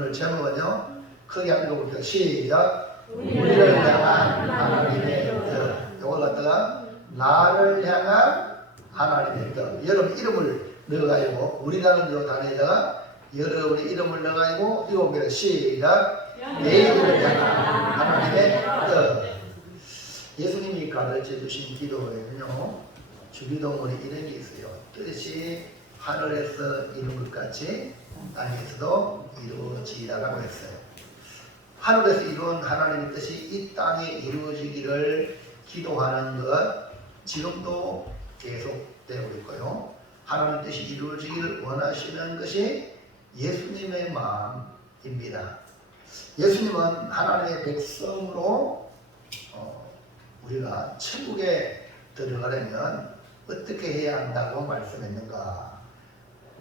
오늘 제목은요. 크게 한번 읽어볼게요. 시작. 우리를 향한 하나님의 뜻. 이걸 갖다가 나를 향한 하나님의 뜻. 여러분 이름을 넣어가지고 우리라는 요 단어에다가 여러분의 이름을 넣어가지고 읽어볼게요. 시작. 내 이름을 향한 하나님의 뜻. 예수님이 가르쳐 주신 기도에는요. 주기도문에 이런 게 있어요. 뜻이 하늘에서 이룬 것 같이 땅에서도 이루어지라고 했어요. 하늘에서 이룬 하나님의 뜻이 이 땅에 이루어지기를 기도하는 것 지금도 계속되고 있고요. 하나님의 뜻이 이루어지기를 원하시는 것이 예수님의 마음입니다. 예수님은 하나님의 백성으로 우리가 천국에 들어가려면 어떻게 해야 한다고 말씀했는가?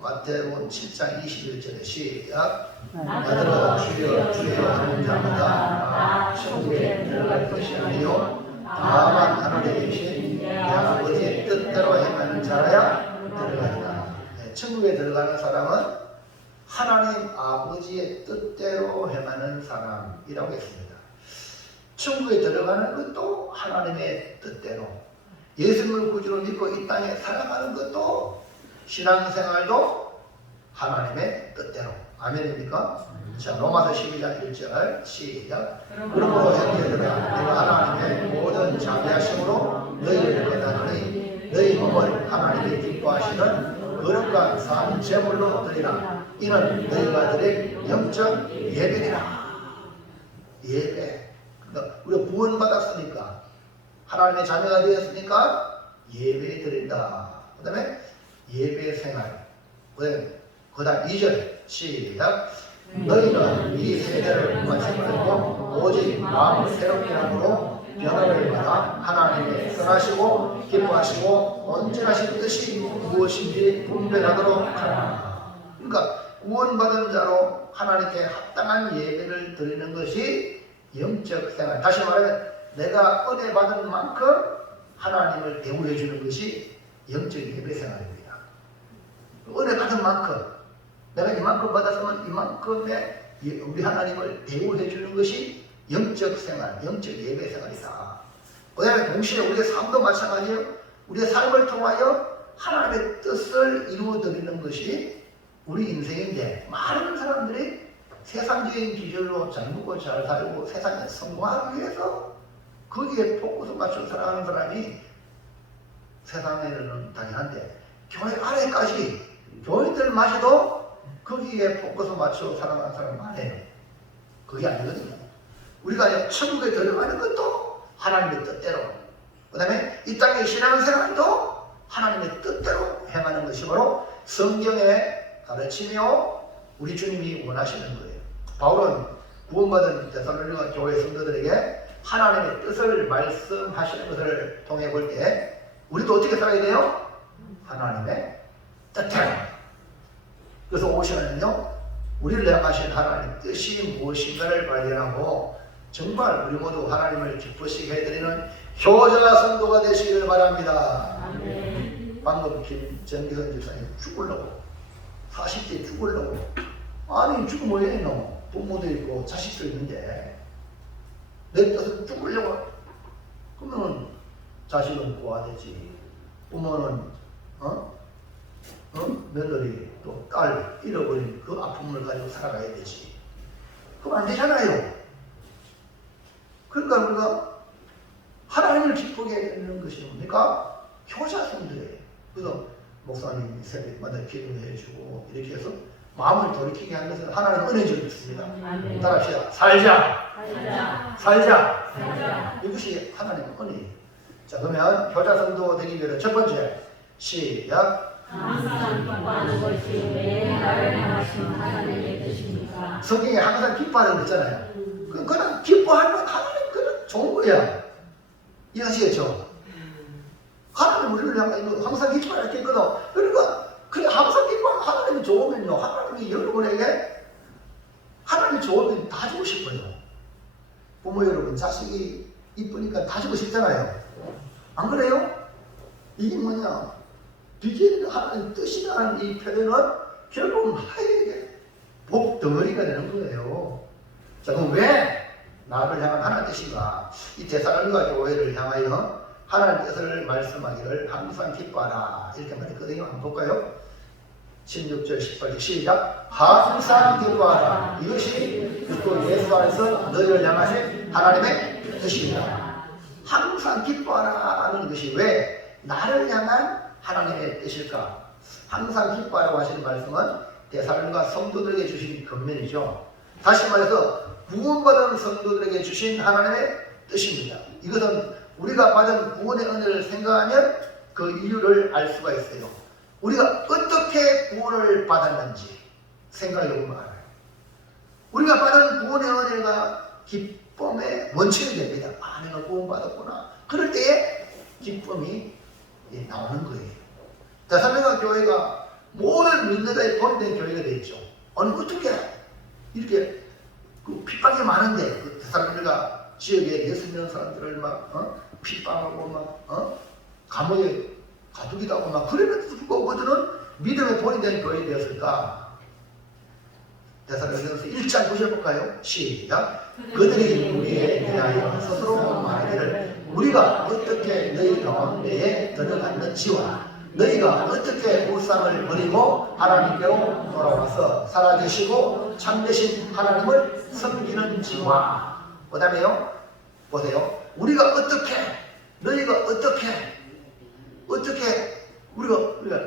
마태복음 7장 21절에 시작. 나더러 주여 주여 하는 자마다 천국에 들어갈 것이 아니요 다만 하늘에 계신 내 아버지의 뜻대로 행하는 자라야 들어가리라. 천국에 들어가는 사람은 하나님 아버지의 뜻대로 행하는 사람이라고 했습니다. 천국에 들어가는 것도 하나님의 뜻대로, 예수님을 구주로 믿고 이 땅에 살아가는 것도 신앙생활도 하나님의 뜻대로. 아멘입니까? 자, 로마서 12장 1절 시작. 그러므로 형제들아 내가 하나님의 모든 자비하심으로 너희를 권하노니 너희 몸을 하나님의 기뻐하시는 거룩한 산 제물로 드리라. 이는 너희가 드릴 영적 예배니라. 예배. 그러니까 우리가 구원받았으니까 하나님의 자녀가 되었으니까 예배 드린다. 그 다음에 예배 생활. 그 다음 2절 시작. 너희는 이 세대를 마치 말고 오직 마음을 새롭게 함으로 변화를 받아 하나님의 선하시고 기뻐하시고 온전하신 뜻이 무엇인지 분별하도록 하라. 그러니까 구원받은 자로 하나님께 합당한 예배를 드리는 것이 영적 생활. 다시 말하면 내가 은혜 받은 만큼 하나님을 대우해 주는 것이 영적 예배 생활입니다. 은혜 받은 만큼 내가 이만큼 받았으면 이만큼의 우리 하나님을 대우해 주는 것이 영적 생활, 영적 예배 생활이다. 그 다음에 동시에 우리의 삶도 마찬가지예요. 우리의 삶을 통하여 하나님의 뜻을 이루어드리는 것이 우리 인생인데, 많은 사람들이 세상적인 기준으로 잘 먹고 잘 살고 세상에 성공하기 위해서 거기에 포커스 맞춰 살아가는 사람이 세상에는 당연한데, 교회 안에까지 교인들마저도 거기에 포커스 맞춰 살아가는 사람 많아요. 그게 아니거든요. 우리가 천국에 들어가는 것도 하나님의 뜻대로, 그 다음에 이 땅의 신앙생활도 하나님의 뜻대로 행하는 것이 바로 성경의 가르치며 우리 주님이 원하시는 거예요. 바울은 구원받은 데살로니가 교회 성도들에게 하나님의 뜻을 말씀하시는 것을 통해 볼 때 우리도 어떻게 살아야 돼요? 하나님의 뜻대로. 그래서 5시간은요 우리를 향하신 하나님의 뜻이 무엇인가를 발견하고 정말 우리 모두 하나님을 기쁘시게 해드리는 효자 성도가 되시기를 바랍니다. 아멘. 방금 김정기선 집사님 죽으려고 40대 죽으려고, 아니 죽으면 왜 있노? 부모도 있고 자식도 있는데 내 뜻은 죽으려고. 그러면 자식은 고아되지, 부모는 며느리 또 딸 잃어버린 그 아픔을 가지고 살아가야 되지. 그럼 안 되잖아요. 그러니까 우리가 하나님을 기쁘게 해드리는 것이 뭡니까? 효자 성도예요. 그래서 목사님이 새벽마다 기도해 주고 이렇게 해서 마음을 돌이키게 하는 것은 하나님 은혜 주셨습니다. 따라합시다. 살자. 이것이 하나님의 은혜예요. 자, 그러면 효자 성도 되기 위해서 첫 번째 시작. 항상 기뻐하는 것이 왜 나를 향하신 하나님의 뜻입니까? 성경에 항상 기뻐하는 거 있잖아요. 그거는 기뻐하는 하나님 그는 좋은 거야. 이해하시겠죠? 하나님 우리를 향해 항상 기뻐하라 했거든. 그러니까 그래 항상 기뻐하는 하나님이 좋으면요, 하나님이 여러분에게 하나님이 좋으면 다 주고 싶어요. 부모 여러분 자식이 이쁘니까 다 주고 싶잖아요. 안 그래요? 이게 뭐냐? 비결이 하나님 뜻이라는 이 표현은 결국은 하에게 복 복 덩어리가 되는 거예요. 자, 그럼 왜 나를 향한 하나님 뜻인가? 이 데살로니가 교회를 향하여 하나님 뜻을 말씀하기를 항상 기뻐하라 이렇게 말했거든요. 한번 볼까요? 16절 18절 시작. 항상 기뻐하라. 이것이 그리스도 예수 안에서 너희를 향하신 하나님의 뜻입니다. 항상 기뻐하라는 것이 왜 나를 향한 하나님의 뜻일까? 항상 기뻐하라고 하시는 말씀은 데살로니가 성도들에게 주신 권면이죠. 다시 말해서 구원받은 성도들에게 주신 하나님의 뜻입니다. 이것은 우리가 받은 구원의 은혜를 생각하면 그 이유를 알 수가 있어요. 우리가 어떻게 구원을 받았는지 생각해 보면 알아요. 우리가 받은 구원의 은혜가 기쁨의 원천이 됩니다. 아, 내가 구원받았구나. 그럴 때에 기쁨이 나오는 거예요. 데살로니가 교회가 모든 믿는 자의 본이 된 교회가 되었죠. 아니 어떻게 이렇게 그 핍박이 많은데 그 데살로니가 지역에 예수 믿는 사람들을 막 핍박하고 막 감옥에 가두기도 하고 막 그러면서 그들은 믿음의 본이 된 교회가 되었을까? 데살로니가서 1장 9절 볼까요? 시작. 그들이 우리에 대하여 스스로 말하기를 우리가 어떻게 너희 가운데에 들어갔는지와 너희가 어떻게 불쌍을 버리고 하나님께로 돌아와서 살아계시고 참되신 하나님을 섬기는지와 그 다음에요 보세요. 우리가 어떻게 너희가 어떻게 우리가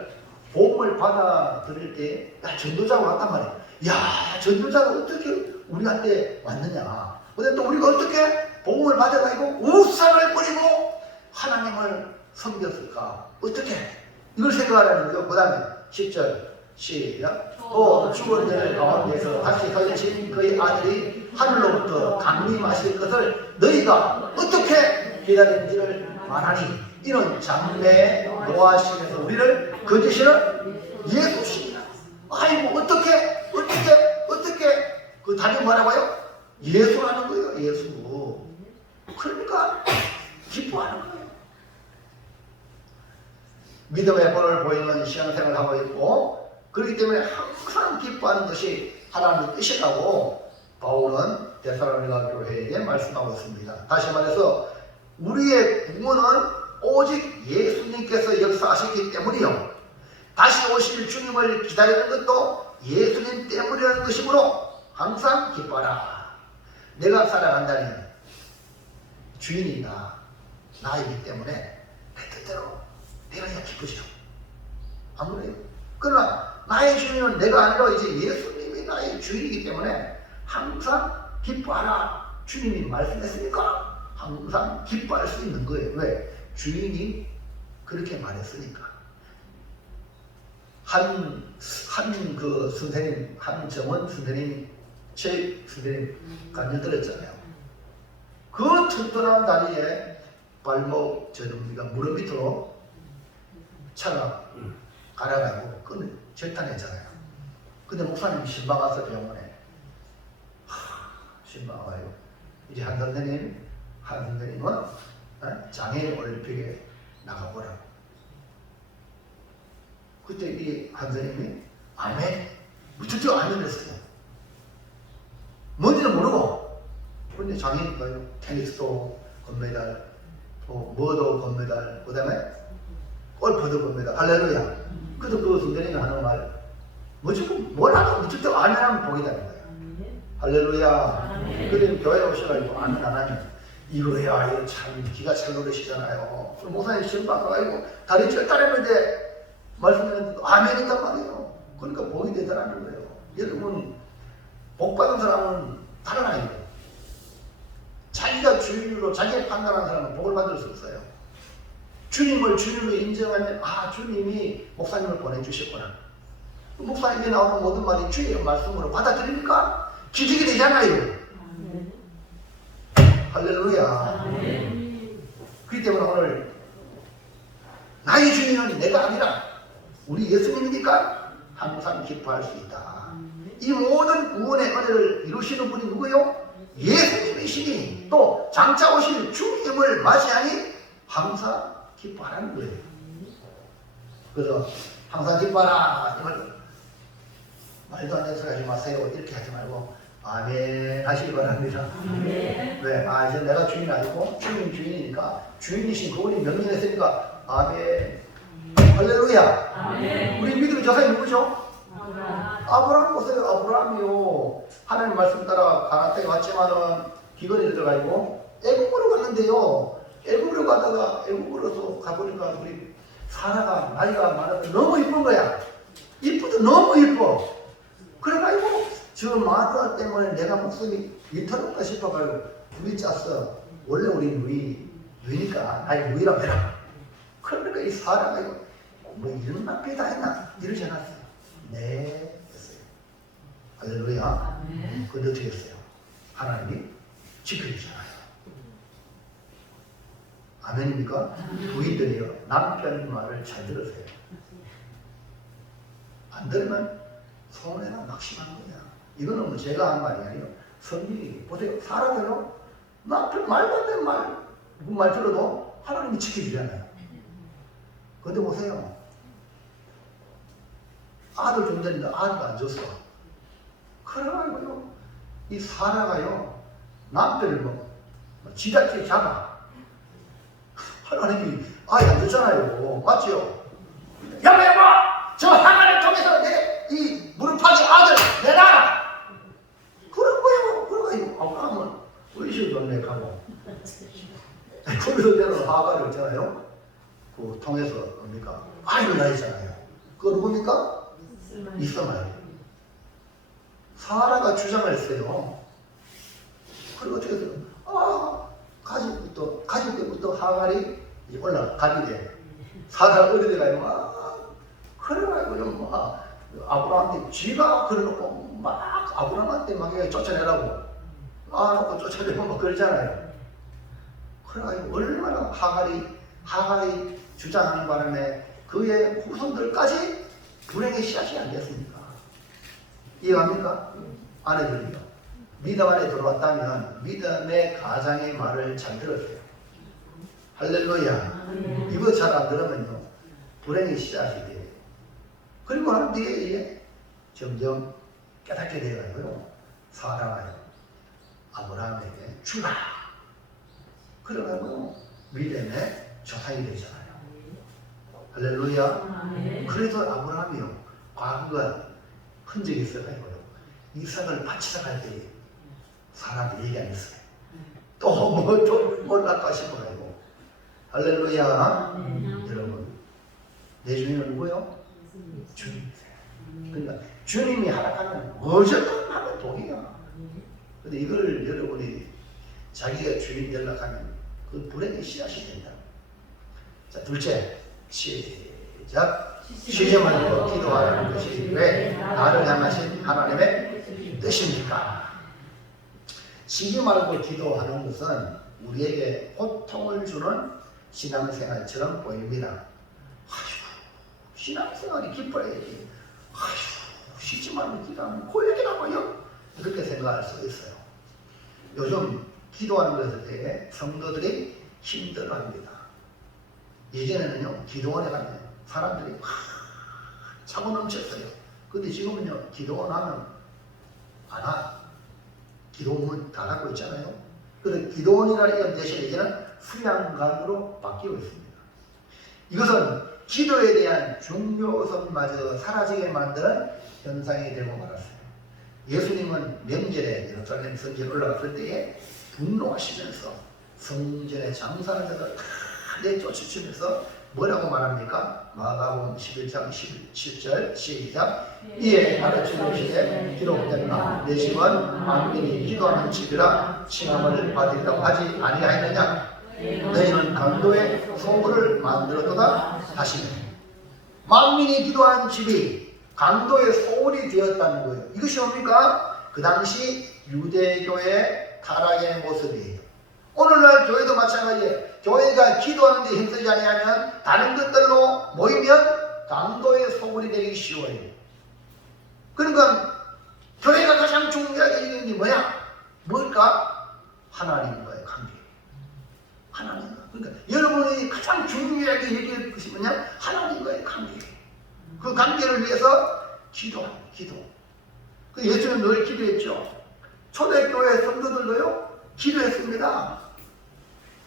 복음을 받아들일 때 전도자가 왔단 말이에요. 야, 전도자가 어떻게 우리한테 왔느냐. 근데 또 우리가 어떻게 복음을 받아가지고 우상을 버리고 하나님을 섬겼을까? 어떻게? 이걸 생각하라는 거죠. 그 다음에 10절 시작. 또 죽은 자들 가운데서 다시 살리신 그의 아들이 하늘로부터 강림하실 것을 너희가 어떻게 기다리는지를 말하니 이는 장래 노하심에서 우리를 거두시는 예수시니라. 아이고 어떻게 그 답이 뭐라고요? 예수라는 거예요. 예수. 그러니까 기뻐하는 거예요. 믿음의 본을 보이는 신앙생활을 하고 있고 그렇기 때문에 항상 기뻐하는 것이 하나님의 뜻이라고 바울은 데살로니가 교회에게 말씀하고 있습니다. 다시 말해서 우리의 구원은 오직 예수님께서 역사하셨기 때문이요. 다시 오실 주님을 기다리는 것도 예수님 때문이라는 것이므로 항상 기뻐하라. 내가 살아간다니 주인이 나이기 때문에 내 뜻대로 내가 그냥 기쁘시오. 아무래도 그러나 나의 주인은 내가 아니라 이제 예수님이 나의 주인이기 때문에 항상 기뻐하라. 주님이 말씀했으니까 항상 기뻐할 수 있는 거예요. 왜? 주인이 그렇게 말했으니까. 그 선생님, 한정원 선생님, 제 선생님 간증 들었잖아요. 그 튼튼한 다리에 발목 저정리가 무릎 밑으로 차가 갈아가지고 끈을 절단했잖아요. 근데 목사님이 신방 와서 병원에 신방 와요. 이제 한 선생님은 장애인 올림픽에 나가보라고. 그때 이 한 선생님이 아멘, 무척 아멘 했어요. 뭔지는 모르고. 근데 장애인가요? 테니스도 금메달, 뭐도 금메달, 그 다음에 골프도 금메달, 할렐루야. 그래도 그 선생님이 하는 말, 무조건 뭘 하든 무척 아멘하면 복이 되는 거예요. 할렐루야. 그때 교회 오셔가지고 아멘 안 하면 이거야, 이거 참 기가 찰 노릇이잖아요. 그럼 목사님 시험 받아가지고 다리 쩔따랬는데 말씀드렸는데 아멘 했단 말이에요. 그러니까 복이 되더라는 거예요. 여러분, 복 받은 사람은 다른 아이예요. 자기가 주인으로 자기가 판단하는 사람은 복을 받을 수 없어요. 주님을 주님으로 인정하면 주님이 목사님을 보내주셨구나. 목사님이 나오는 모든 말이 주님의 말씀으로 받아들이니까 기적이 되잖아요. 할렐루야. 그렇기 때문에 오늘 나의 주인은 내가 아니라 우리 예수님이니까 항상 기뻐할 수 있다. 이 모든 구원의 은혜를 이루시는 분이 누구요? 예수님이시니 또 장차 오실 주님을 맞이하니 항상 기뻐하라는 거예요. 그래서 항상 기뻐하라. 말도 안 되는 소리 하지 마세요. 이렇게 하지 말고 아멘 하시기 바랍니다. 왜? 아, 이제 내가 주인 아니고 주인 주인이니까 주인이신 그분이 명령했으니까 아멘. 할렐루야. 우리 믿음의 조상이 누구죠? 아브라함 보세요. 아브라함이요. 하나님 말씀 따라 가나안 땅에 왔지만은 비거리에 들어가 있고 애국으로 갔는데요. 애국으로 가다가 애국으로서 가보니까 우리 사라가 나이가 많아서 너무 이쁜 거야. 이쁘도 너무 이뻐. 그래가지고 저 마누라 때문에 내가 목숨이 위태롭다 싶어가지고 둘이 짰어. 원래 우리 누이니까 아니 누이라고 해라. 그러니까 이 사라가 이거 뭐 이런 낭비 다 했나? 이러지 않았어요. 네 했어요. 할렐루야. 근데 어떻게 했어요? 하나님이 지켜주잖아요. 아멘입니까? 부인들이요 남편 말을 잘 들으세요. 안 들으면 손해가 막심한 거야. 이거는 뭐 제가 한 말이 아니에요. 성경이 보세요. 사람들은 남편 말도 안 되는 말 들어도 하나님이 지켜주잖아요. 근데 보세요. 아들 존재인데 아들도 안 줬어. 그래가지고요. 이 사라가요. 남편을 뭐 지자체 잡아. 하나님이 아예 안 줬잖아요. 맞죠? 여보! 저 하나님 통해서 내 이 무릎팍이 아들 내놔라! 그런 거예요. 그래가지고 아브라함은 의식도 안 내가고 거기서 내는 하가를 있잖아요. 그 통해서 뭡니까? 아이를 낳았잖아요. 그거 누굽니까? 이스마엘. 사라가 주장을 했어요. 그리고 어떻게 해서 가질 때부터 하갈이 올라가게 돼. 사라가 어디 가요? 그래가지고 아브라함한테 쥐가 그래놓고 막 아브라함한테 막 쫓아내라고 놓고 쫓아내고 막 그러잖아요. 그래가지고 얼마나 하갈이 주장하는 바람에 그의 후손들까지 불행의 씨앗이 안 됐습니까? 이해갑니까? 아내들이요. 믿음 안에 들어왔다면 믿음의 가장의 말을 잘 들었어요. 할렐루야. 이거 잘 안 들으면요 불행의 씨앗이 돼요. 그리고 난 뒤에 점점 깨닫게 되어가지고요 사라가요 아브라함에게 주라. 그래가지고 믿음의 조상이 되잖아요. 할렐루야. 그래서 아브라함이요 과거가 흔적이 있어가지고요 이삭을 바치러 갈 때 사람이 얘기 안 했어요. 또 뭐 좀 올라가 싶어가지고. 할렐루야. 여러분 내 주인은 누구요? 주님이세요. 그러니까 주님이 하락하면 무조건 하면 독이야. 근데 이걸 여러분이 자기가 주인 되려고 하면 그 불행의 씨앗이 된다. 자, 둘째, 시작. 쉬지 말고 기도하라는 것이 왜 나를 향하신 하나님의 뜻입니까? 쉬지 말고 기도하는 것은 우리에게 고통을 주는 신앙생활처럼 보입니다. 아이고, 신앙생활이 기뻐야지. 아이고, 쉬지 말고 기도하면 고역이라고요? 그렇게 생각할 수 있어요. 요즘 기도하는 것에 대해 성도들이 힘들어합니다. 예전에는요 기도원에 가면 사람들이 차고 넘쳤어요. 근데 지금은요 기도원 하면 안 와. 기도문 다 갖고 있잖아요. 그런데 기도원이라는 이런 대신 이제는 수양관으로 바뀌고 있습니다. 이것은 기도에 대한 중요성마저 사라지게 만드는 현상이 되고 말았어요. 예수님은 명절에 예루살렘 성전에 올라갔을 때에 분노하시면서 성전에 장사하는 자들 다 내쫓으시면서 뭐라고 말합니까? 마가복음 11장 17절 시작. 이에 나를 주시되 기록되나 내 집은 만민이 기도하는 집이라 칭함을 받으리라고 하지 아니하였느냐? 너희는 강도의 소굴을 만들었도다 하시네. 만민이 기도하는 집이 강도의 소굴이 되었다는 거예요. 이것이 뭡니까? 그 당시 유대교의 타락의 모습이에요. 오늘날 교회도 마찬가지예요. 교회가 기도하는 데 힘쓰지 아니하면 다른 것들로 모이면 강도의 소굴이 되기 쉬워요. 그러니까 교회가 가장 중요하게 여기는 게 뭐야? 뭘까? 하나님과의 관계. 하나님과. 그러니까 여러분이 가장 중요하게 여길 것이 뭐냐? 하나님과의 관계. 그 관계를 위해서 기도하는 기도. 그 예수는 늘 기도했죠. 초대교회 성도들도요 기도했습니다.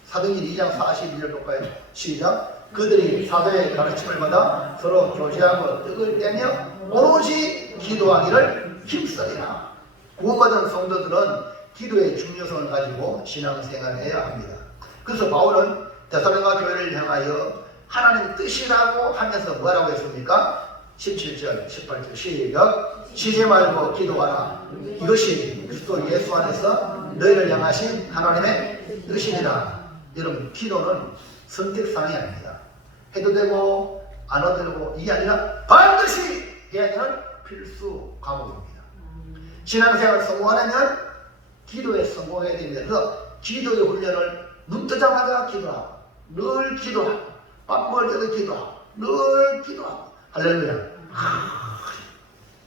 사도행전 2장 42절 볼까요? 시작. 그들이 사도의 가르침을 받아 서로 교제하고 떡을 떼며 오롯이 기도하기를 힘쓰리라. 구원받은 성도들은 기도의 중요성을 가지고 신앙생활을 해야 합니다. 그래서 바울은 데살로니가 교회를 향하여 하나님의 뜻이라고 하면서 뭐라고 했습니까? 17절, 18절 시작. 쉬지 말고 기도하라. 이것이 그리스도 예수 안에서 너희를 향하신 하나님의 뜻이니라. 여러분, 기도는 선택사항이 아닙니다. 해도 되고 안 해도 되고 이게 아니라 반드시 해야 되는 필수 과목입니다. 신앙생활 성공하려면 기도에 성공해야 됩니다. 그래서 기도의 훈련을 눈 뜨자마자 기도하고 늘 기도하고 밥 먹을 때도 기도하고 늘 기도하고 할렐루야.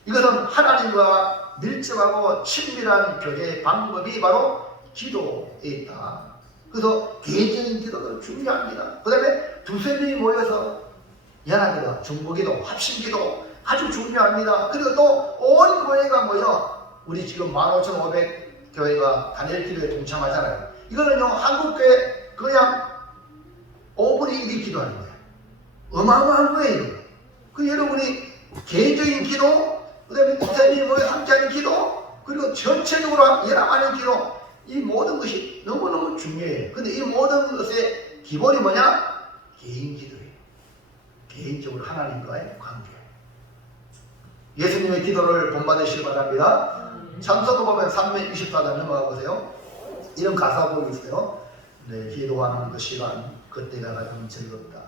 이것은 하나님과 밀접하고 친밀한 교제의 방법이 바로 기도에 있다. 그래서 개인적인 기도도 중요합니다. 그 다음에 두세 명이 모여서 연합기도, 중보기도, 합심기도 아주 중요합니다. 그리고 또 온 교회가 모여 우리 지금 15,500 교회가 단일 기도에 동참하잖아요. 이거는요 한국교회 그냥 5분의 1이 기도하는 거예요. 어마어마한 거예요. 그 여러분이 개인적인 기도, 그 다음에 이사님이 모여 함께하는 기도, 그리고 전체적으로 연합하는 기도, 이 모든 것이 너무너무 중요해요. 근데 이 모든 것의 기본이 뭐냐? 개인 기도예요. 개인적으로 하나님과의 관계. 예수님의 기도를 본받으시기 바랍니다. 찬송가 보면 324장 넘어가 보세요. 이런 가사곡이 있어요. 네, 기도하는 그 시간 그때가 가장 즐겁다.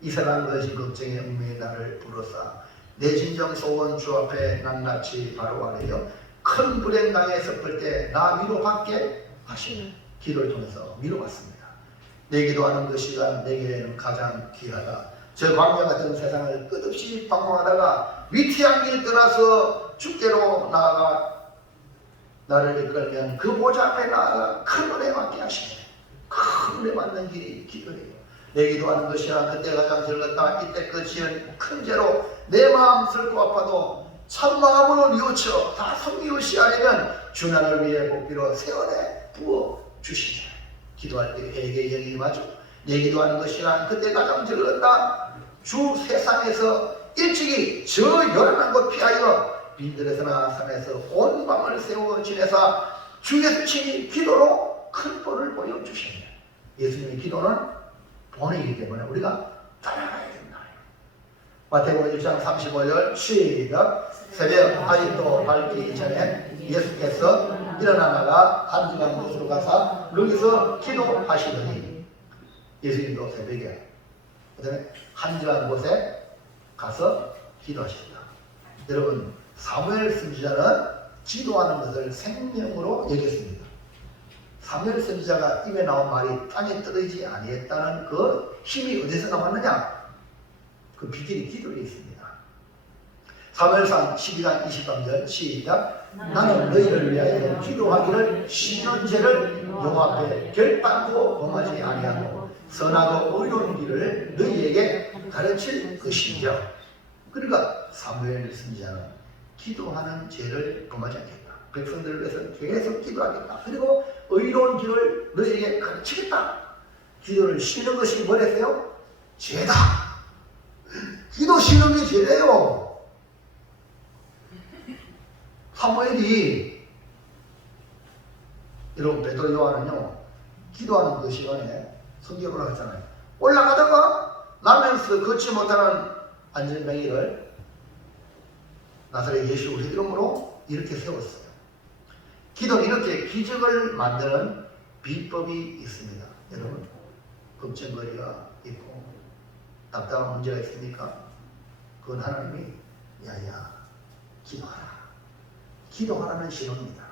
이 세상 것이 걱정의 운명의 나를 부르사 내 진정 소원 주 앞에 낱낱이 바로 아래요. 큰 불행 당에 섰을 때 나 위로받게 하시는 기도를 통해서 위로받습니다. 내 기도하는 그 시간 내게는 가장 귀하다. 저 광야 같은 세상을 끝없이 방황하다가 위태한 길 떠나서 주께로 나아가 나를 이끌면 그 보좌 앞에 나아가 큰 은혜 받게 하시네. 큰 은혜 받는 길이 기도예요. 내 기도하는 것이야 그때 가장 즐겁다. 이때 그 지은 큰 죄로 내 마음 슬고 아파도 참 마음으로 뉘우쳐 다 성리우시 하려면 주 나를 위해 복비로 새 은혜 부어 주시네. 기도할 때 회개의 영이 임하죠. 내 기도하는 것이란 그때 가장 즐겁다. 주 세상에서 일찍이 저 요란한 곳 피하여 빈들에서나 산에서 온 밤을 세워 지내사 주 예수 친히 기도로 큰 본을 보여주시네. 예수님의 기도는 본이기 때문에 우리가 따라가야 된다. 마태복음 1장 35절 시작. 새벽 아직도 밝기 전에 예수께서 일어나다가 한지간 곳으로 가사 거기서 기도하시더니 예수님도 새벽에 그 다음에 한지간 곳에 가서 기도하십니다. 여러분 사무엘 선지자는 기도하는 것을 생명으로 여겼습니다. 사무엘 선지자가 입에 나온 말이 땅에 떨어지지 아니했다는 그 힘이 어디서 나왔느냐? 그 비결이 기도에 있습니다. 사무엘상 12장 23절 시작. 나는 너희를 위하여 기도하기를 쉬는 죄를 여호와 앞에 결단코 범하지 아니하고 선하고 의로운 길을 너희에게 가르칠 것이며. 그러니까 사무엘 선지자는 기도하는 죄를 범하지 않겠다. 백성들을 위해서 계속 기도하겠다. 그리고 의로운 길을 너희에게 가르치겠다. 기도를 쉬는 것이 뭐랬어요? 죄다. 기도 쉬는 게 죄래요. 사무엘이 여러분 베드로 요한은요 기도하는 그 시간에 성경에 올라갔잖아요. 올라가다가 나면서 걷지 못하는 안전뱅이를 나사렛 예수 우리 이름으로 이렇게 세웠어요. 기도는 이렇게 기적을 만드는 비법이 있습니다. 여러분 걱정거리가 있고 답답한 문제가 있습니까? 그건 하나님이 야야 기도하라. 기도하라는 신호입니다.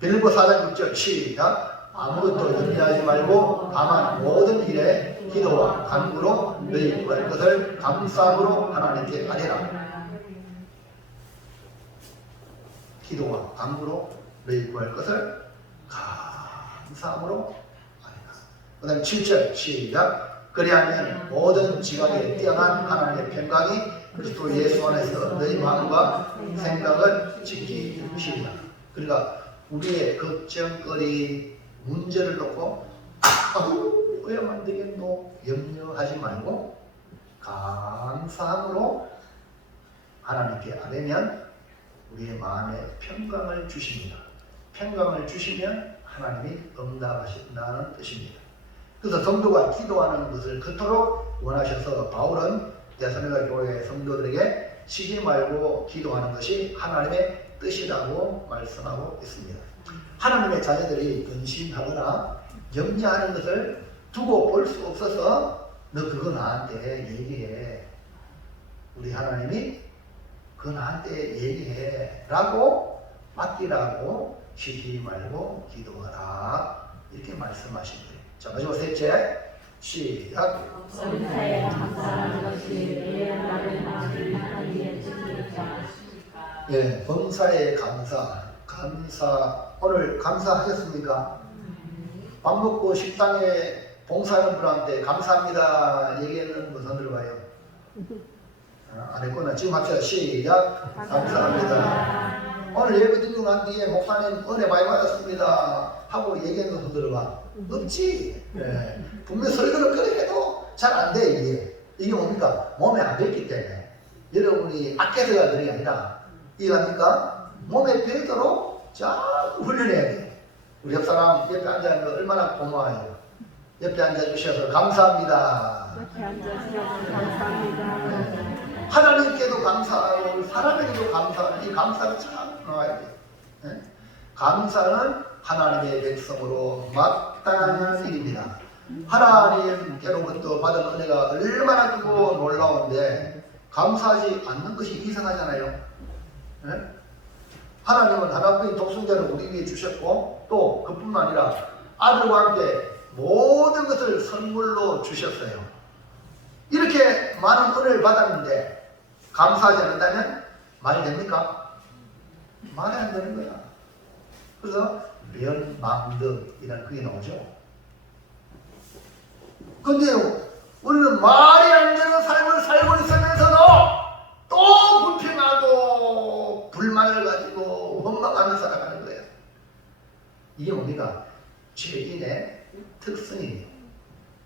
빌립보 4장 6절 시작. 아무것도 염려하지 말고 다만 모든 일에 기도와 간구로 너희 구할 것을 감사함으로 하나님께 아뢰라. 기도와 간구로 너희 구할 것을 감사함으로 아뢰라. 그 다음 7절 시작. 그리하면 모든 지각에 뛰어난 하나님의 평강이 그리스도 예수 안에서 너희 마음과 생각을 지키게 중심이야. 그러니까 우리의 걱정거리, 문제를 놓고 아우 왜만 되겠노 염려하지 말고 감사함으로 하나님께 아뢰면 우리의 마음에 평강을 주십니다. 평강을 주시면 하나님이 응답하신다는 뜻입니다. 그래서 성도가 기도하는 것을 그토록 원하셔서 바울은 데살로니가 교회 성도들에게 쉬지 말고 기도하는 것이 하나님의 뜻이라고 말씀하고 있습니다. 하나님의 자녀들이 근심하거나 염려하는 것을 두고 볼 수 없어서 너 그거 나한테 얘기해. 우리 하나님이 그거 나한테 얘기해 라고 맡기라고 쉬지 말고 기도하라 이렇게 말씀하십니다. 자, 마지막 셋째 시작. 범사에 감사하는 것이 내 나를 낳은 하나님의 뜻입니다. 예, 범사에 감사. 오늘 감사하셨습니까? 밥 먹고 식당에 봉사하는 분한테 감사합니다 얘기하는 분 손 들어봐요. 안 했구나. 지금 합시다. 시작. 감사합니다. 오늘 예배 드리고 난 뒤에 목사님 은혜 많이 받았습니다 하고 얘기하는 손 들어봐. 없지. 예. 분명 설교를 그렇게 해도 잘 안 돼. 이게 뭡니까? 몸에 안 뱉기 때문에 여러분이 아껴서가 그런 게 아니라 이해합니까? 몸에 배도록 잘 훈련해야 돼. 우리 옆 사람 옆에 앉아있는 거 얼마나 고마워요. 옆에 앉아주셔서 감사합니다. 옆에 앉아주셔서 감사합니다. 네. 하나님께도 감사하고 사람에게도 감사하는 이 감사가 참 나와야 돼. 네? 감사는 하나님의 백성으로 마땅한 일입니다. 하나님께로부터 받은 은혜가 얼마나 크고 놀라운데 감사하지 않는 것이 이상하잖아요. 네? 하나님은 하나뿐인 독생자를 우리 위해 주셨고 또 그뿐만 아니라 아들과 함께 모든 것을 선물로 주셨어요. 이렇게 많은 은혜를 받았는데 감사하지 않는다면 말이 됩니까? 말이 안 되는 거야. 그래서 면망덕이라는 그게 나오죠. 근데요, 우리는 말이 안 되는 삶을 살고 있으면서도 또 불평하고 불만을 가지고 원망하며 살아가는 거예요. 이게 뭡니까? 죄인의 특성이에요.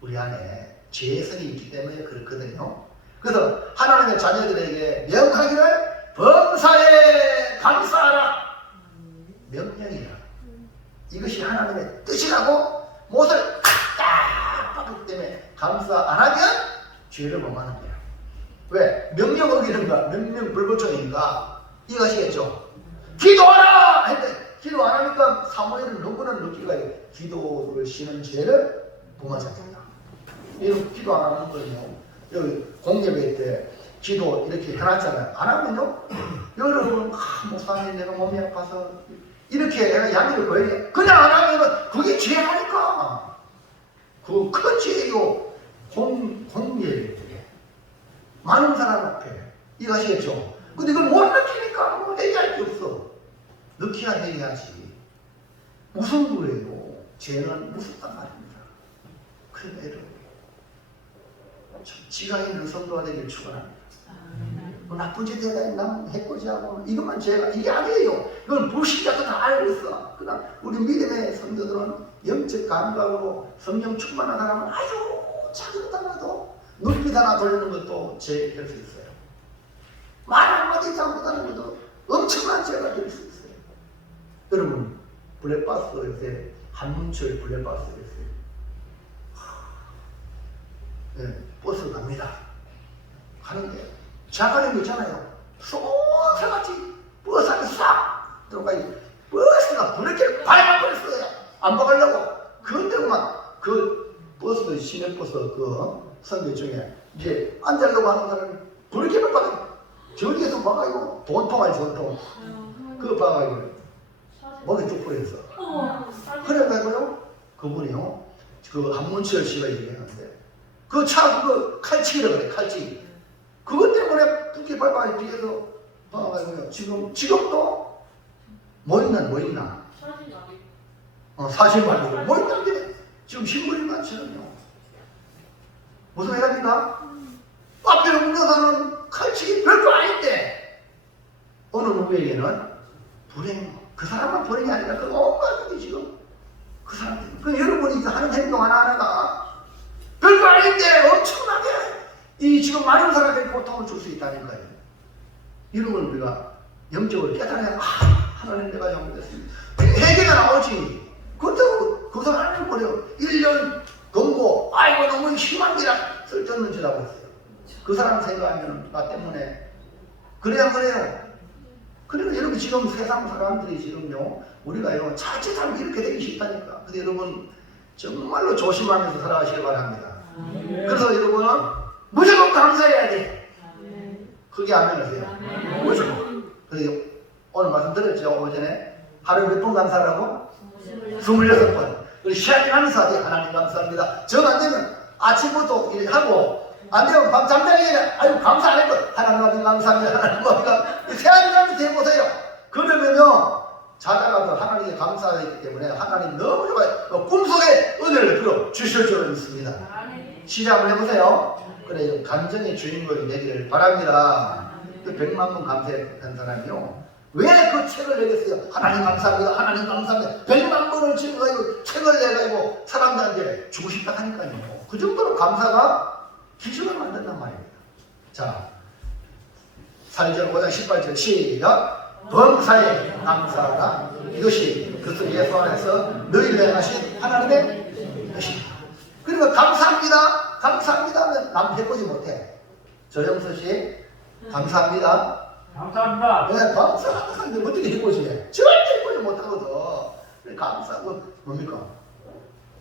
우리 안에 죄성이 있기 때문에 그렇거든요. 그래서 하나님의 자녀들에게 명하기를 범사에 감사하라. 명령이라. 이것이 하나님의 뜻이라고 못을 딱 받기 때문에 감사 안 하면 죄를 범하는 거야. 왜? 명령 어기는 거야. 명령 불복종이니까. 이해하시겠죠? 기도하라! 했는데 기도 안 하니까 사무엘은 너무나 느끼가 기도를 쉬는 죄를 범하셨다. 이런 기도 안 하는 거는요. 여기 공예배 때 기도 이렇게 해놨잖아요. 안 하면요. 여러분 목사님 내가 몸이 아파서 이렇게 내가 양해를 구해야 돼. 그냥 안 하면 그게 죄하니까. 그 큰 죄예요. 공예배 때. 많은 사람 앞에. 이해하시겠죠? 근데 그걸 못 느끼니까 뭐 얘기할 게 없어. 느껴야 해야지. 무슨 거예요? 죄는 무섭단 말입니다. 그러니까 여러분 지가 있는 성도가 되길 축원합니다. 뭐 나쁜 짓 해가 남 해코지하고 이것만 죄가 이게 아니에요. 이건 불신자도 다 알고 있어. 그러나 우리 믿음의 성도들은 영적 감각으로 성령 충만한 사람은 아주 작은 단어도 눈빛 하나 돌리는 것도 죄일 수 있어요. 말 한마디 잘못하는 것도 엄청난 죄가 될 수 있어요. 여러분 블랙박스 요새 한문철 블랙박스 있어요. 네, 버스 갑니다. 가는데 자가는 거 있잖아요. 쏙사같이 버스 안에 싹 들어가요. 버스가 브레이크를 밟아 버렸어요. 안 박으려고. 그런데만 그 버스 시내버스 그 선배 중에 이제 앉으려고 하는 사람이 브레이크를 박아요. 저기에서 박아요. 돈통알 돈통. 그거 박아요. 머리 쭉 뿌렸어. 그래가지고요. 그분이요. 그 한문철 씨가 얘기하는데 그 차 그거 칼치기라 그래. 칼치기. 그것 때문에 붙게 밟아 뒤에서 박아가지고요. 지금도 뭐 있나? 사실 말고 뭐 있는데 지금 신문이 많잖아요. 무슨 얘기입니까? 앞에 운전사는 칼치기 별거 아닌데 어느 누구에게는 불행, 그 사람만 불행이 아니라 그 온 가족이 지금 그 사람들. 그 여러분이 하는 행동 하나하나가 별거 아닌데 엄청나게 이 지금 많은 사람들이 고통을 줄 수 있다니까요. 이런 걸 우리가 영적으로 깨달아야 하나님 내가 잘못했습니다. 회개가 나오지. 그것도 그 사람을 버려. 1년 경고, 아이고 너무 심합니다. 쓸데없는 짓 하고 있어요. 그 사람 생각하면 나 때문에 그래요. 그러니까 여러분 지금 세상 사람들이 지금요 우리가요 자칫하면 이렇게 되기 쉽다니까. 근데 여러분 정말로 조심하면서 살아가시기 바랍니다. 그래서 여러분은 무조건 감사해야 돼. 그게 아멘이세요. 무조건. 그래서 오늘 말씀 들었죠? 오전에 하루에 몇 번 감사라고? 26번. 그리고 시간이 하면서 하나님 감사합니다. 정 안 되면 아침부터 하고 안 되면 밤 잠자기 전에 아유 감사 안 했거 하나님 감사합니다. 하나님 감사합니다. 세안이 가면서 해보세요. 그러면요 자다가도 하나님께 감사하기 때문에 하나님 너무 좋아요. 꿈속에 은혜를 들어 주실 줄 믿습니다. 시작 한번 해보세요. 그래 감정의 주인공이 되기를 바랍니다. 그 100만 번 감사한 사람이요 왜 그 책을 내겠어요? 하나님 감사합니다. 하나님 감사합니다. 100만 번을 지금 책을 내가지고 사람들한테 주고 싶다 하니까요. 그 정도로 감사가 기적을 만든단 말입니다. 자, 4절 5장 18절 시작. 범사에 감사하라. 이것이 그리스도 예수 안에서 너희를 행하신 하나님의 것이다. 그러니까 감사합니다. 감사합니다 하면 남 해보지 못해. 조영서 씨 감사합니다. 감사합니다. 네, 감사합니다. 어떻게 해보지? 절대 해보지 못하거든. 감사하고 뭡니까?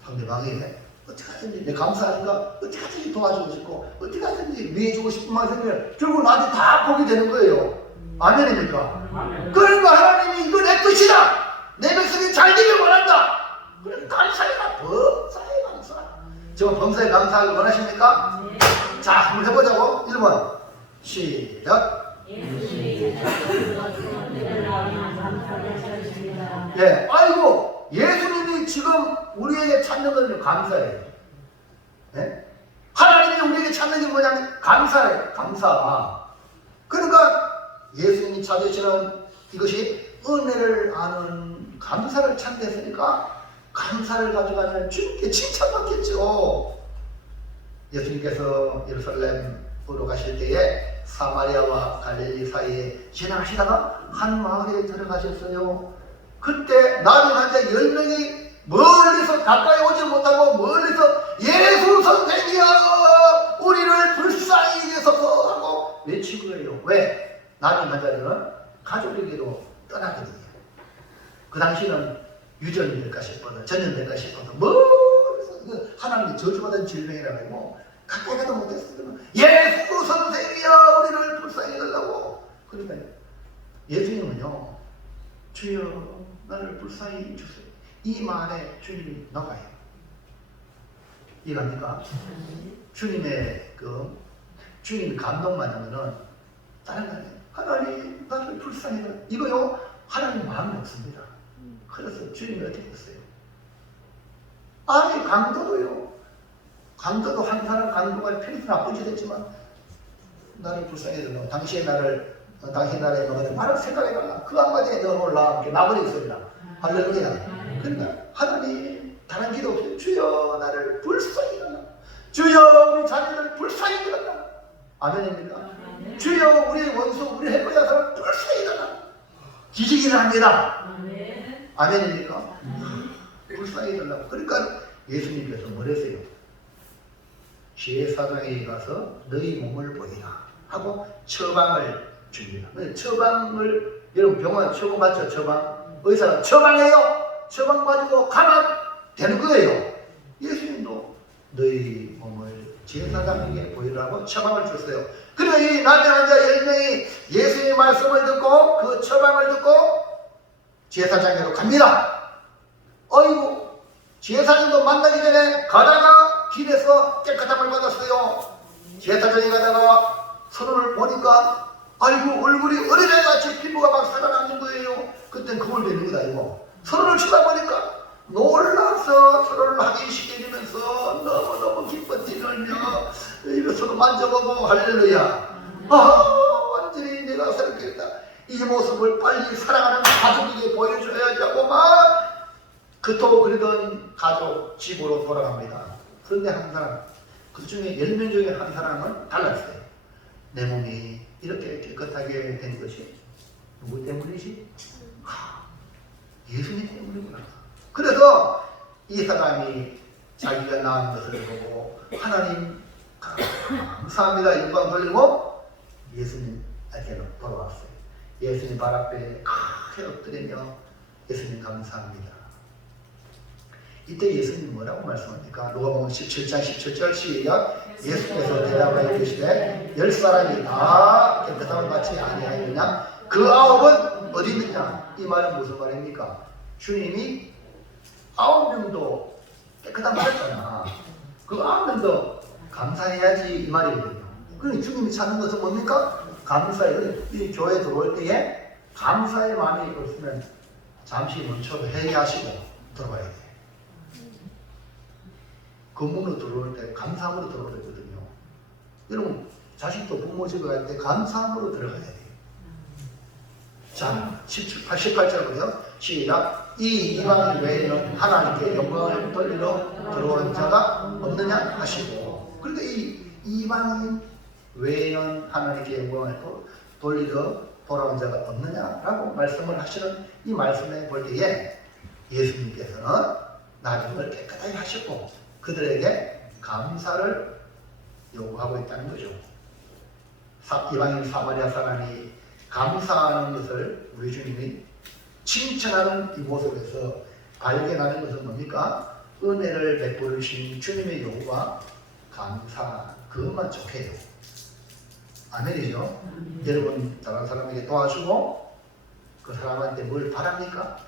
상대방이 어떻게 하든지 내 감사하니까 어떻게 하든지 도와주고 싶고 어떻게 하든지 위해주고 싶은 마음이 생기면 결국 나한테 다 보게 되는 거예요. 아멘입니까? 그러니까 하나님이 이거 내 뜻이다. 내 백성이 잘 되길 원한다. 그럼 감사해라. 범사에 감사. 저 범사에 감사하길 원하십니까? 자, 한번 해보자고. 1번 시작. 예, 아이고 예수님이 지금 우리에게 찾는 것은 감사예요. 예? 하나님이 우리에게 찾는 게 뭐냐면 감사예요. 감사. 그러니까 예수님이 찾으시는 이것이 은혜를 아는 감사를 찾겠으니까 감사를 가져가면 주님께 칭찬받겠죠. 예수님께서 예루살렘으로 가실 때에 사마리아와 갈릴리 사이에 지나가시다가 한 마을에 들어가셨어요. 그때 나비 환자 10명이 멀리서 가까이 오지 못하고 멀리서 예수 선생이여 우리를 불쌍히 여기소서 하고 외친 거예요. 왜? 나비 환자들은 가족에게로 떠나거든요. 그 당시는 유전이 될까 싶어서 전염될까 싶어서 멀리서 하나님이 저주받은 질병이라고 하고 가까이 가도 못했어요. 예수 선생이여 우리를 불쌍히 여기라고. 그러니까 예수님은요 주여 나를 불쌍히 주세요. 이 말에 주님이 나가요. 이해갑니까? 주님의 주님이 감동만 하면은 다른 거 아니에요. 하나님 나를 불쌍히 여기라. 이거요 하나님 마음이 없습니다. 그래서 주님이 어떻게 했어요? 아니 강도도요. 강도도 한 사람 강도가 편히 나쁜 짓 했지만 나를 불쌍히 여기라. 당신의 나를 당신 나라에 너는 말을 생각해달라. 그 한마디에 너 올라 이렇게 나버려 있습니다. 할렐루야. 그러니까 하나님 다른 기도 없어요. 주여 나를 불쌍히 여기라. 주여 우리 자녀를 불쌍히 여기라. 아멘입니까? 주여 우리 원수 우리 해코자 사람 불쌍히 여기라. 기적이 일어납니다. 아멘입니까? 불쌍히 여기라. 그러니까 예수님께서 뭐랬어요? 제사장에게 가서 너희 몸을 보이라 하고 처방을 줍니다. 처방을 여러분 병원 처방 맞죠? 처방 의사가 처방해요. 처방 가지고 가면 되는 거예요. 예수님도 너희 몸을 제사장에게 보이라고 처방을 줬어요. 그리고 이 남자 환자 10명이 예수님의 말씀을 듣고 그 처방을 듣고 제사장에로 갑니다. 어이구 제사장도 만나기 전에 가다가 길에서 깨끗함을 받았어요. 제사장이 가다가 서로를 보니까 아이고 얼굴이 어린애같이 피부가 막 살아나는 거예요. 그땐 그걸 되는 거다 이거. 서로를 쳐다보니까 놀라서 서로를 확인시켜주면서 너무너무 기뻐 뛰놀며 이거 서로 만져보고 할렐루야. 아 완전히 내가 새롭게 됐다. 이 모습을 빨리 사랑하는 가족에게 보여줘야지 하고 막 그토록 그리던 가족 집으로 돌아갑니다. 그런데 한 사람, 그 중에 10명 중에 한 사람은 달랐어요. 내 몸이 이렇게 깨끗하게 된 것이 누구 때문이지? 예수님 때문이구나. 그래서 이 사람이 자기가 낳은 것을 보고 하나님 감사합니다 영광 돌리고 예수님에게로 돌아왔어요. 예수님 발 앞에 크게 엎드리며 예수님 감사합니다. 이때 예수님 뭐라고 말씀합니까? 누가복음 17장 17절 시작. 예수께서 대답하여 이르시되 10사람이 다 깨끗함을 받지 아니하였느냐? 그 9은 어디 있느냐? 이 말은 무슨 말입니까? 주님이 9명도 깨끗함 받았잖아. 그 9명도 감사해야지 이 말이거든요. 그러니 주님이 찾는 것은 뭡니까? 감사해요. 이 교회 들어올 때에 감사의 마음이 없으면 잠시 멈춰 회개하시고 들어가야 돼. 건물로 들어올 때 감사함으로 들어오야 되거든요. 여러분 자식도 부모 집에 갈 때 감사함으로 들어가야 돼요. 자, 18절로요. 시작. 이 이방 외에는 하나님께 영광을 돌리러 들어온 자가 없느냐 하시고, 그러니까 이 이방인 외에는 하나님께 영광을 돌리러 돌아온 자가 없느냐라고 말씀을 하시는 이 말씀에 볼 때에 예수님께서는 나중을 깨끗하게 하셨고 그들에게 감사를 요구하고 있다는 거죠. 이방인 사마리아 사람이 감사하는 것을 우리 주님이 칭찬하는 이 모습에서 발견하는 것은 뭡니까? 은혜를 베푸신 주님의 요구와 감사, 그것만 좋게요. 아멘이죠? 여러분 다른 사람에게 도와주고 그 사람한테 뭘 바랍니까?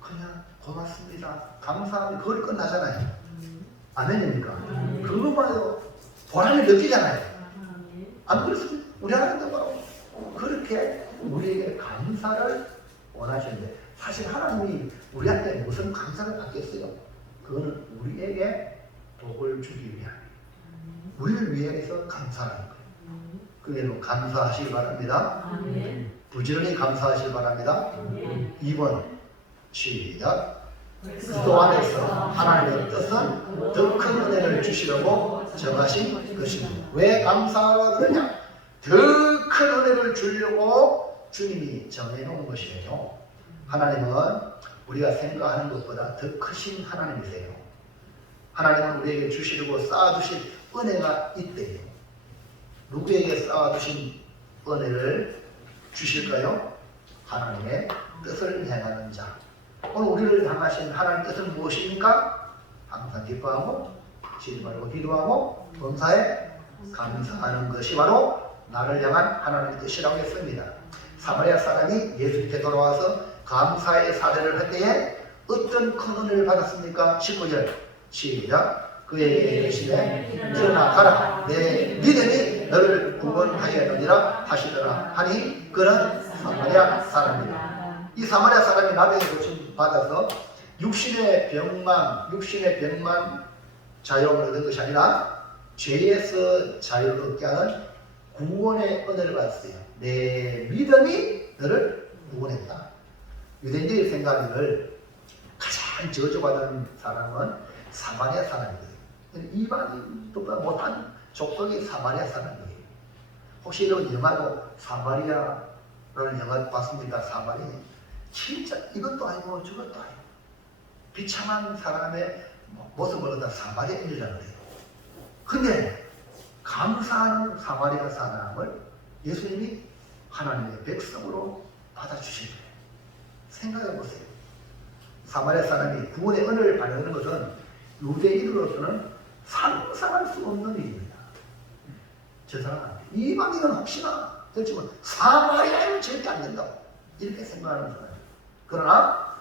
그냥 고맙습니다, 감사합니다, 그걸 끝나잖아요. 아멘입니까? 그것만으로 보람을 느끼잖아요. 안 그렇습니까? 우리 하나님도 바로 그렇게 우리에게 감사를 원하시는데, 사실 하나님이 우리한테 무슨 감사를 받겠어요? 그거는 우리에게 복을 주기 위함, 우리를 위해서 감사하는 거예요. 그래서 감사하시기 바랍니다. 부지런히 감사하시기 바랍니다. 2번 시작. 그리스도 안에서 하나님의 뜻은 더 큰 은혜를 주시려고 정하신 것입니다. 왜 감사하느냐? 더 큰 은혜를 주려고 주님이 정해놓은 것이에요. 하나님은 우리가 생각하는 것보다 더 크신 하나님이세요. 하나님은 우리에게 주시려고 쌓아두신 은혜가 있대요. 누구에게 쌓아두신 은혜를 주실까요? 하나님의 뜻을 행하는 자. 오늘 우리를 향하신 하나님의 뜻은 무엇입니까? 항상 기뻐하고 진발하고 기도하고 범사에 감사하는 것이 바로 나를 향한 하나님의 뜻이라고 했습니다. 사마리아 사람이 예수님께 돌아와서 감사의 사례를 할 때에 어떤 큰 은혜를 받았습니까? 19절 시작. 그에게 이르시되 일어나 가라, 내 믿음이 너를 구원하였느니라 하시더라 하니 그는 사마리아 사람이다. 이 사마리아 사람이 나병에 고침 받아서 육신의 병만 자유를 얻은 것이 아니라 죄에서 자유를 얻게 하는 구원의 은혜를 받았어요. 내 믿음이 너를 구원했다. 유대인들이 생각하기를 가장 저주받은 사람은 사마리아 사람이거든요. 이방인보다 못한 족속이 사마리아 사람이에요. 혹시 이런 영화도 사마리아라는 영화 봤습니까? 사마리아. 진짜 이것도 아니고 저것도 아니고 비참한 사람의 모습을 갖다 사마리아인이라고 그래요. 근데 감사하는 사마리아 사람을 예수님이 하나님의 백성으로 받아주신 거예요. 생각해 보세요. 사마리아 사람이 구원의 은혜를 받는 것은 유대인으로서는 상상할 수 없는 일입니다. 저 사람한테 이방인은 혹시나 그렇지만 사마리아인은 절대 안 된다 이렇게 생각하는 사람. 그러나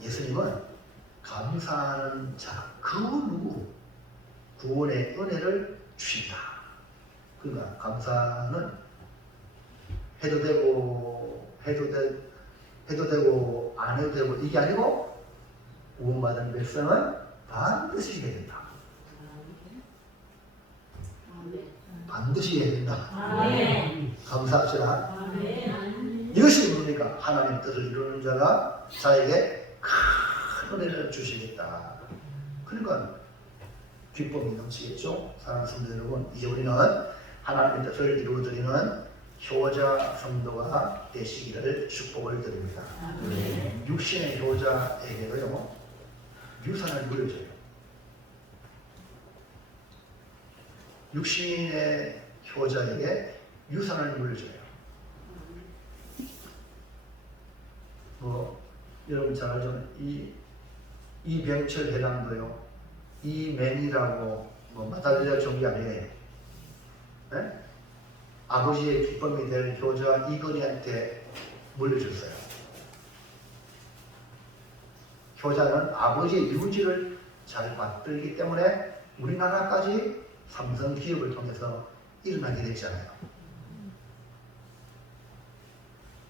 예수님은 감사하는 자 그 누구 구원의 은혜를 주신다. 그러니까 감사는 해도 되고 안 해도 되고 이게 아니고 구원받은 백성은 반드시 해야 된다. 반드시 해야 된다. 감사합시다. 이것이 뭡니까? 하나님 뜻을 이루는 자가 자에게 큰 은혜를 주시겠다. 그러니까 기쁨이 넘치겠죠. 사랑하는 성도 여러분, 이제 우리는 하나님의 뜻을 이루어드리는 효자 성도가 되시기를 축복을 드립니다. 육신의 효자에게도요, 유산을 물려줘요. 육신의 효자에게 유산을 물려줘요. 여러분 잘 알죠? 이병철 회장도요, 이맨이라고 마타들야 종교 아니에요. 네? 아버지의 기쁨이 될 효자 이건희한테 물려줬어요. 효자는 아버지의 유지를 잘 받들기 때문에 우리나라까지 삼성 기업을 통해서 일어나게 됐잖아요.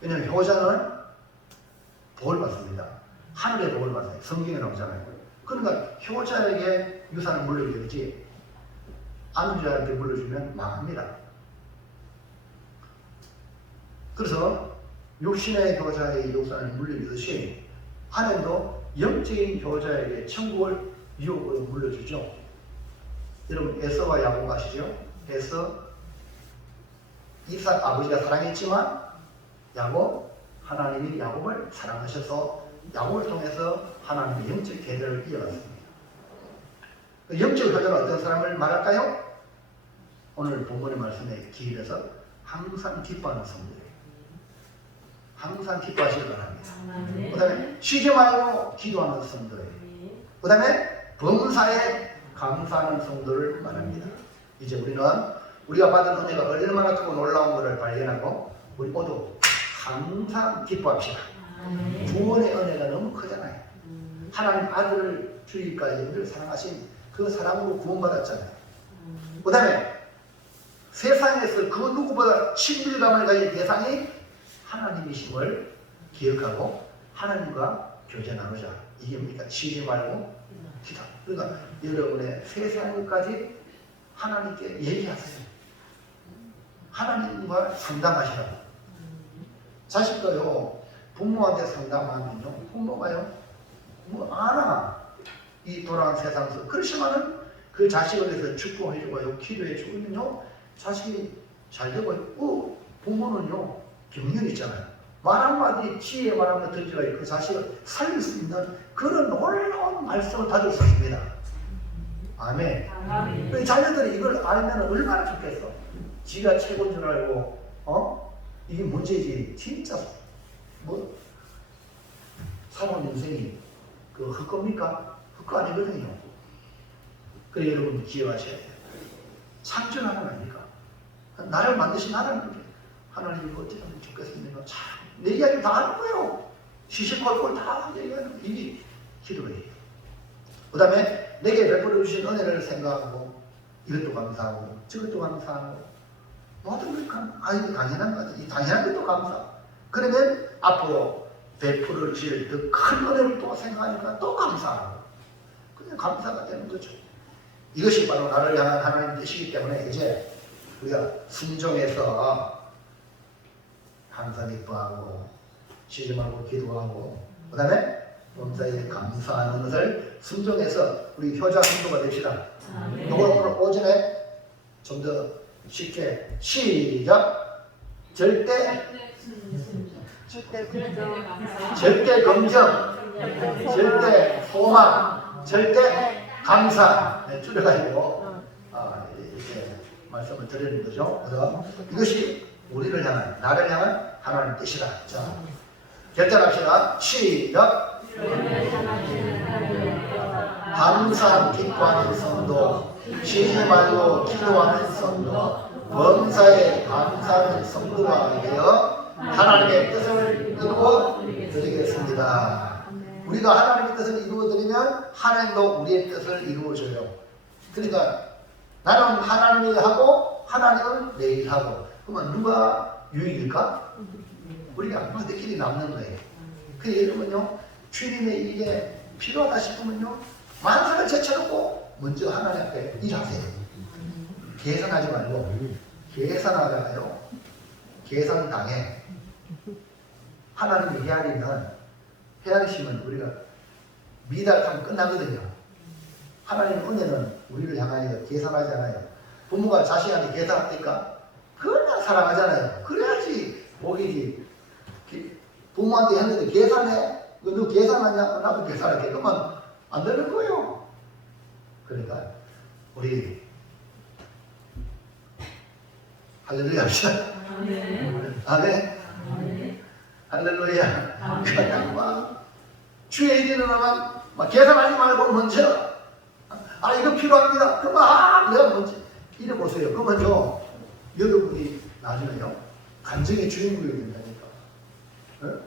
왜냐하면 효자는 복을 받습니다. 하늘의 복을 받아요. 성경에 나오잖아요. 그러니까 효자에게 유산을 물려줘야지 아는 자한테 물려주면 망합니다. 그래서 육신의 효자에게 유산을 물려주듯이 하나님도 영적인 효자에게 천국을 유혹으로 물려주죠. 여러분 에서와 야곱 아시죠? 에서 이삭 아버지가 사랑했지만 야곱 하나님이 야곱을 사랑하셔서 야곱을 통해서 하나님의 영적 계대를 이어갔습니다. 영적 효자는 어떤 사람을 말할까요? 오늘 본문의 말씀에 기일해서 항상 기뻐하는 성도예요. 항상 기뻐하시기 바랍니다. 그 다음에 쉬지 말고 기도하는 성도예요. 그 다음에 범사에 감사하는 성도를 말합니다. 이제 우리는 우리가 받은 은혜가 얼마나 크고 놀라운 것을 발견하고 우리 모두 항상 기뻐합시다. 구원의 은혜가 너무 크잖아요. 하나님 아들을 주님까지 우리를 사랑하신 그 사랑으로 구원받았잖아요. 그 다음에 세상에서 그 누구보다 친밀감을 가진 대상이 하나님이심을 기억하고 하나님과 교제 나누자. 이게 뭡니까? 쉬지 말고 기도. 그러니까 여러분의 세상까지 하나님께 얘기하세요. 하나님과 상담하시라고. 자식도요, 부모한테 상담하면요, 부모가요, 아나 이 돌아간 세상에서 그러시면은 그 자식을 위해서 축복해주고요, 기도해주면요, 자식이 잘 되고 있고, 부모는요, 경륜이 있잖아요. 말 한마디, 지혜의 말 한마디 들지가 그 자식을 살릴 수 있는 그런 놀라운 말씀을 가질 수 있습니다. 아멘. 아멘. 자녀들이 이걸 알면 얼마나 좋겠어. 지가 최고인 줄 알고, 이게 문제지. 진짜, 사람 인생이 그 헛겁니까? 헛거 아니거든요. 그래, 여러분 기억하셔야 돼요. 창조는 하나님 아닙니까? 나를 만드신 하나님인데, 하나님이 어떻게 하면 좋겠습니까? 참, 내 이야기 다 하는 거예요. 시시콜콜 다 얘기하는 이게 기도예요. 그 다음에 내게 베풀어 주신 은혜를 생각하고, 이것도 감사하고, 저것도 감사하고, 모든 것 이거 당연한 것 같아. 이 당연한 것도 감사. 그러면 앞으로 베풀어 주실 더 큰 은혜를 또 생각하니까 또 감사하고. 그냥 감사가 되는 거죠. 이것이 바로 나를 향한 하나님 뜻이기 때문에 이제 우리가 순종해서 항상 기뻐하고 쉬지 말고 기도하고 그 다음에 범사에 감사하는 것을 순종해서 우리 효자 성도가 됩시다. 이걸 오늘 오전에 좀 더 쉽게 시작. 절대 긍정, 절대 소망, 절대 감사 줄여가지고 이렇게 말씀을 드리는 거죠. 그래서 이것이 우리를 향한, 나를 향한 하나님의 뜻이다. 자, 결정합시다. 시작. 항상 기뻐하는 성도, 쉬지 말고 기도하는 성도, 범사에 감사하는 성도가 되어 하나님의 뜻을 이루어 드리겠습니다. 우리가 하나님의 뜻을 이루어 드리면 하나님도 우리의 뜻을 이루어줘요. 그러니까 나는 하나님의 일하고 하나님은 내 일하고, 그러면 누가 유익일까? 우리가 그들끼리 남는 거예요. 그 여러분요, 주님의 일에 필요하다 싶으면요, 만사를 제쳐놓고 먼저 하나님 앞에 일하세요. 계산하지 말고, 계산하잖아요. 계산당해. 하나님이 헤아리시면 우리가 미달하면 끝나거든요. 하나님 은혜는 우리를 향하여 계산하잖아요. 부모가 자식한테 계산합니까? 그러나 사랑하잖아요. 그래야지 복이지. 부모한테 했는데 계산해? 너 계산하냐? 나도 계산할게. 그러면 안 되는 거예요. 그러니까 우리 할렐루야 합시다. 아멘. 아멘. 아멘. 할렐루야. 그냥 막 주의 일이 일어나면 막 계산하지 말고 먼저 이거 필요합니다. 그러면 내가 먼저 이래 보세요. 그러면요 여러분이 나중에요 간증의 주인공이 된다니까. 어?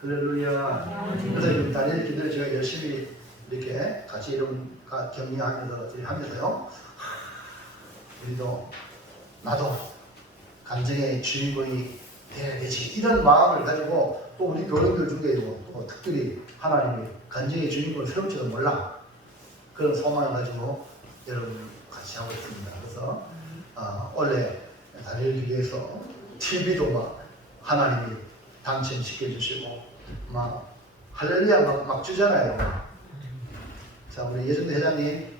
할렐루야. 그래서 지금 다니엘 기도를 제가 열심히 이렇게 같이 이름 격려하면서요 우리도 나도 간증의 주인공이 돼야 되지 이런 마음을 가지고 또 우리 교인들 중에 뭐 특별히 하나님이 간증의 주인공을 세울지도 몰라 그런 소망을 가지고 여러분 같이 하고 있습니다. 그래서 원래 다니엘 기도에서 TV도 막 하나님이 당첨시켜 주시고 막 할렐루야 막 주잖아요. 자 우리 예전도 회장님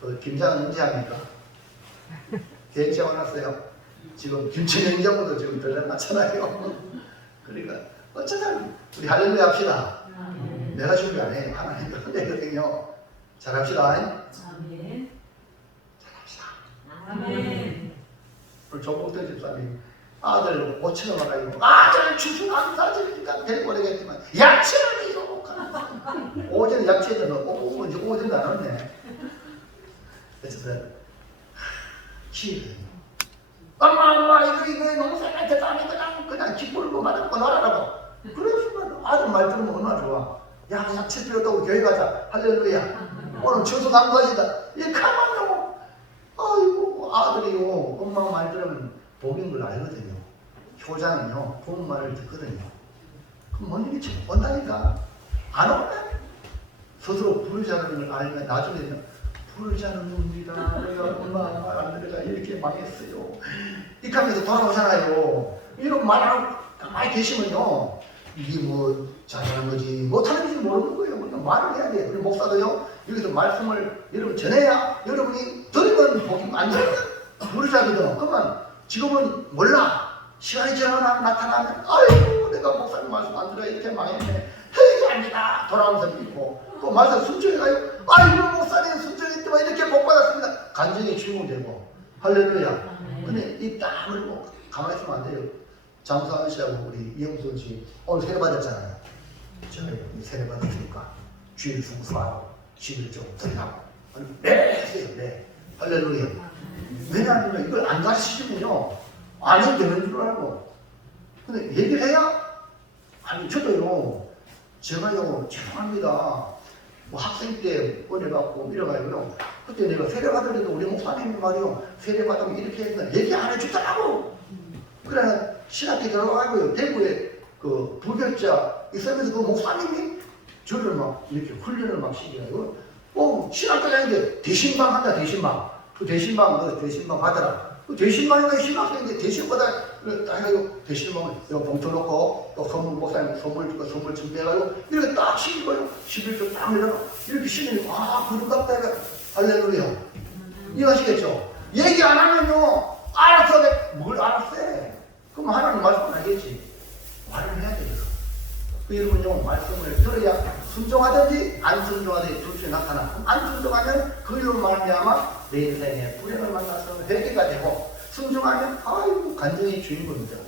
그 김장은 언제 합니까? 계획 세워놨어요. 지금 김치는 행정부도 지금 들려놨잖아요. 그러니까 어쩌면 우리 할렐루야 합시다. 내가 준비 안 해. 하나님 은혜거든요. 잘합시다. 아멘. 잘합시다. 아멘. 오늘 조복대 집사님 아들 5천원 와가지고 아들 주중한 사진이니까 데리고 오래겠지만 야채를 이거 오전에 야채도 넣고 이제 오전에 안 왔네. 그래서 키를 엄마 이거 농사한테 땀이 그냥 기쁘고 말고 놀아라고. 그래서 아들 말 들으면 얼마나 좋아. 야 야채 필요 없다고 교회 가자. 할렐루야. 오늘 주소 감사하시다. 이 가만요. 아이고 아들이요 엄마 말 들으면 복인 걸 알거든요. 효자는요 부모 말을 듣거든요. 그럼 뭔 일이 참 본다니까. 안 오면 스스로 부르자는 걸 알면 나중에는 부르자는 놈이다. 내가 엄마 말 안 들으니까 이렇게 망했어요. 이렇게 하면서 돌아오잖아요. 이런 말하고 가만히 계시면요 이게 뭐 잘하는 거지 못하는 건지 모르는 거예요. 그러니까 말을 해야 돼요. 우리 목사도요 여기서 말씀을 여러분 전해야 여러분이 들으면 복이 안 들으면 부르자거든. 그러면 지금은 몰라. 시간이 지나면 나타나면 아이고 내가 목사님 말씀 안 들어야 이렇게 망했네. 회개 합니다. 돌아오면서 믿고 또 말씀 순종해 가요. 아이고 목사님 순종했지만 이렇게 복 받았습니다. 간증의 주인공 되고 할렐루야. 근데 이 땀을 뭐 가만히 있으면 안 돼요. 장수하는 씨하고 우리 이영수 씨 오늘 세례 받았잖아요. 저희 세례 받았으니까 주일 순수하고 집을 좀 들어가고 네 하세요. 네 할렐루야. 왜냐하면 이걸 안 가르치시면요 안 해도 되는 줄 알고 근데 얘기를 해야 아니 저도요 제가요 죄송합니다 뭐 학생 때 은혜 받고 이래가지고요 그때 내가 세례 받으려도 우리 목사님이 말이요 세례 받으면 이렇게 했는데 얘기 안 해주더라고. 그래 신학교 들어가고요 대구에 그 불교자 있으면서 그 목사님이 저를 막 이렇게 훈련을 막 시켜가지고 신학교 다니는데 대신방 한다. 대신방 그 대신방 하더라. 그 대신방에 신학생인데 대신보다 해가지고 대신방을 봉투 놓고 또 선물 목사님 선물 주고 선물 준비해가지고 이렇게 딱 시키고요 11조 딱 내려가 이렇게 시키니 그런갑다 해가 할렐루야. 이해하시겠죠? 얘기 안 하면요 알았어 뭘 알았어. 그럼 하나님 말씀 안 하겠지. 말을 해야 돼요. 여러분요 말씀을 들어야 순종하든지 안 순종하든지 둘 중에 나타나. 그럼 안 순종하면 그 일로 말미암아 내 인생에 불행을 만나서 회개가 되고 순종하면 아이고 간증의 주인공이 되고.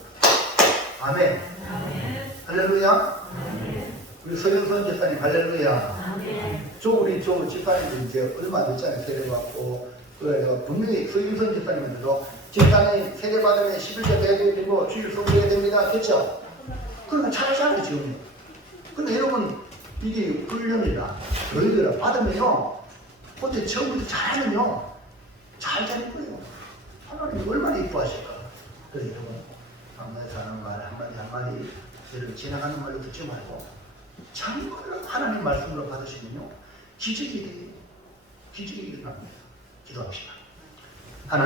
아멘. 아멘. 할렐루야. 아멘. 우리 서영선 집사님 할렐루야. 아멘. 우리 집사님도 이제 얼마 됐잖아요. 세례받고 그래서 분명히 서영선 집사님한테도 집사님 세례받으면 11조 돼야 되고 주일 성도해야 됩니다. 그렇죠? 그러니까 잘하잖아요 지금. 근데 여러분 이게 훈련이라 너희들아 받으면요 그때 처음부터 잘하면요 잘 되는 거예요. 하나님이 얼마나 이뻐하실까. 그래서 여러분 강단에서 하는 말 한마디 여러분 지나가는 말로 듣지 말고 참으로 하나님 말씀으로 받으시면요 기적이 돼요. 기적이 일어납니다. 기도합시다.